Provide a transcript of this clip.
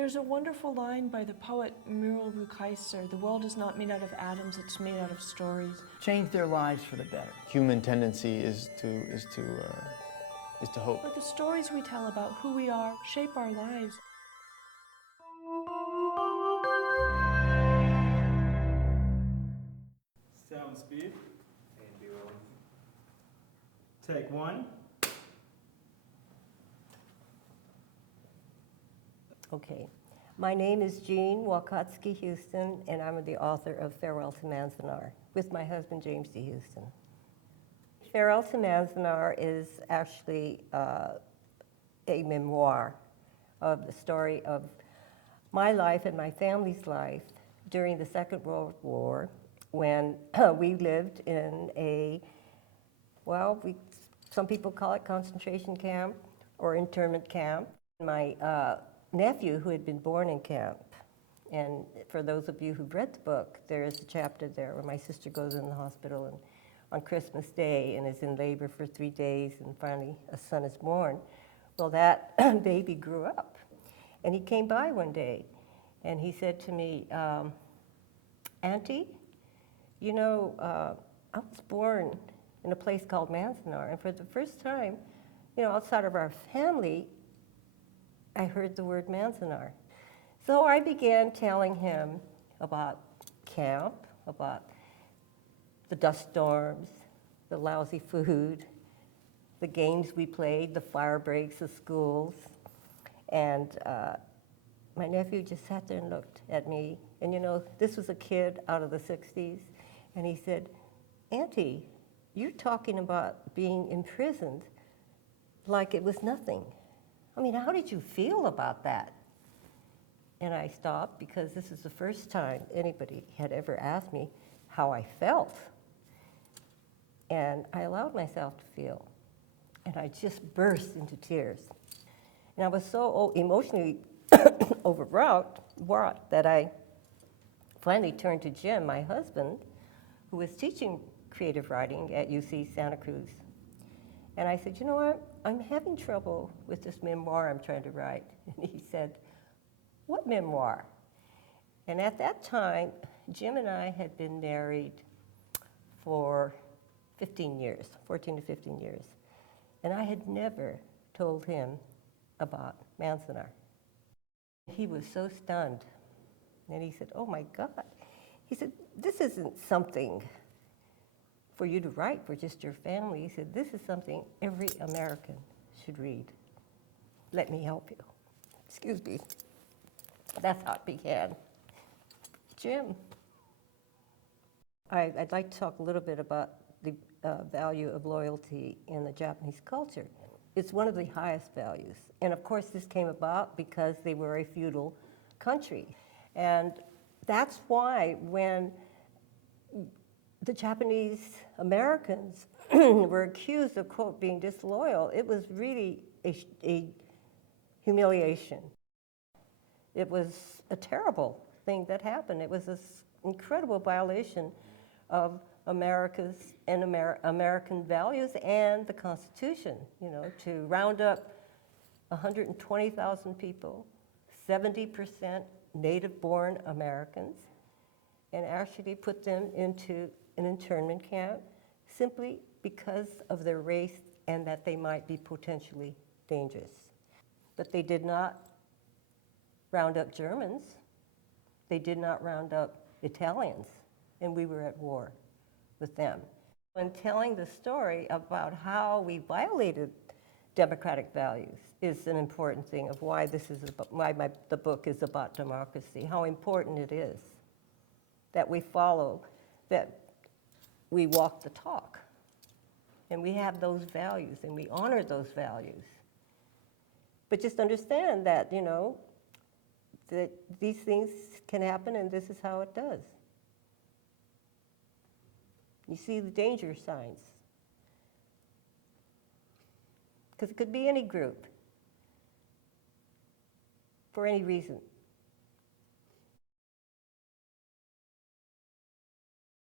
There's a wonderful line by the poet Muriel Rukeyser, "The world is not made out of atoms, it's made out of stories." Change their lives for the better. Human tendency is to hope. But the stories we tell about who we are shape our lives. Sound speed. And be rolling. Take one. Okay. My name is Jeanne Wakatsuki Houston, and I'm the author of Farewell to Manzanar with my husband, James D. Houston. Farewell to Manzanar is actually a memoir of the story of my life and my family's life during the Second World War, when we lived in a, well, some people call it concentration camp or internment camp. My nephew, who had been born in camp, and for those of you who've read the book, there is a chapter there where my sister goes in the hospital and on Christmas Day and is in labor for 3 days, and finally a son is born. Well, that baby grew up, and he came by one day, and he said to me, "Auntie, you know, I was born in a place called Manzanar, and for the first time, you know, outside of our family, I heard the word Manzanar." So I began telling him about camp, about the dust storms, the lousy food, the games we played, the fire breaks of schools. And my nephew just sat there and looked at me. And you know, this was a kid out of the 60s. And he said, "Auntie, you're talking about being imprisoned like it was nothing. I mean, how did you feel about that?" And I stopped, because this is the first time anybody had ever asked me how I felt. And I allowed myself to feel. And I just burst into tears. And I was so emotionally overwrought that I finally turned to Jim, my husband, who was teaching creative writing at UC Santa Cruz. And I said, "You know what? I'm having trouble with this memoir I'm trying to write." And he said, "What memoir?" And at that time, Jim and I had been married for 15 years, 14 to 15 years. And I had never told him about Manzanar. He was so stunned. And he said, "Oh my God." He said, "This isn't something for you to write for just your family." He said, "This is something every American should read. Let me help you." Excuse me. That's how it began. Jim, I'd like to talk a little bit about the value of loyalty in the Japanese culture. It's one of the highest values. And of course, this came about because they were a feudal country. And that's why when the Japanese Americans were accused of, quote, being disloyal, it was really a humiliation. It was a terrible thing that happened. It was this incredible violation of America's and American values and the Constitution, you know, to round up 120,000 people, 70% native-born Americans, and actually put them into an internment camp simply because of their race and that they might be potentially dangerous. But they did not round up Germans. They did not round up Italians, and we were at war with them. And telling the story about how we violated democratic values is an important thing of why this is about, why the book is about democracy, how important it is that we follow, that we walk the talk, and we have those values, and we honor those values. But just understand that, you know, that these things can happen, and this is how it does. You see the danger signs. Because it could be any group, for any reason.